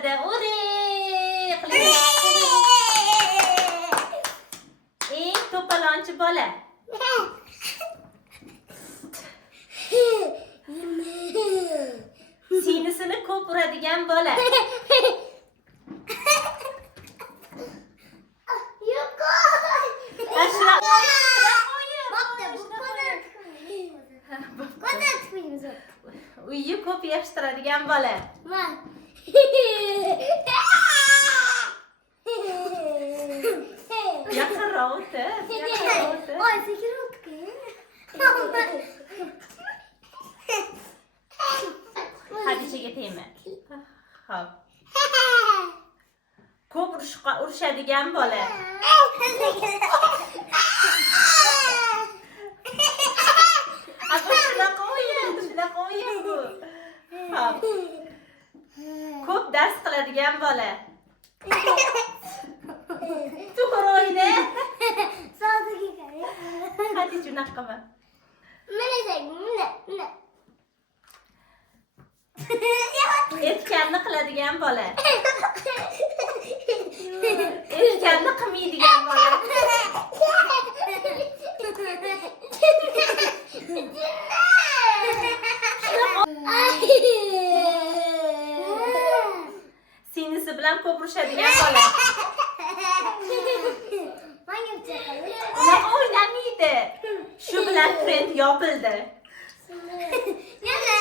o'rtada qiladi. Eng to'polonchi bola. Sinisini ko'p uradigan bola. Uyni ko'p yig'ishtiradigan bola. Yaqinroq o'tir. Oy, sekin o'tgin. Hadichaga tegma. Xo'p. Ko'p urishadigan bola. Shunaqa o'yin bu. Xo'p. Ko'p dars qiladigan bola. To'g'ri o'yna. Sodiga qarang. Hadi shunaqa qilma. Mana. Etganni qiladigan bola. Etganni qilmaydigan bola. Sinisi bilan ko'p urishadigan bola. Unaqa o'ynamaydi. Shu bilan trend yopildi. Yana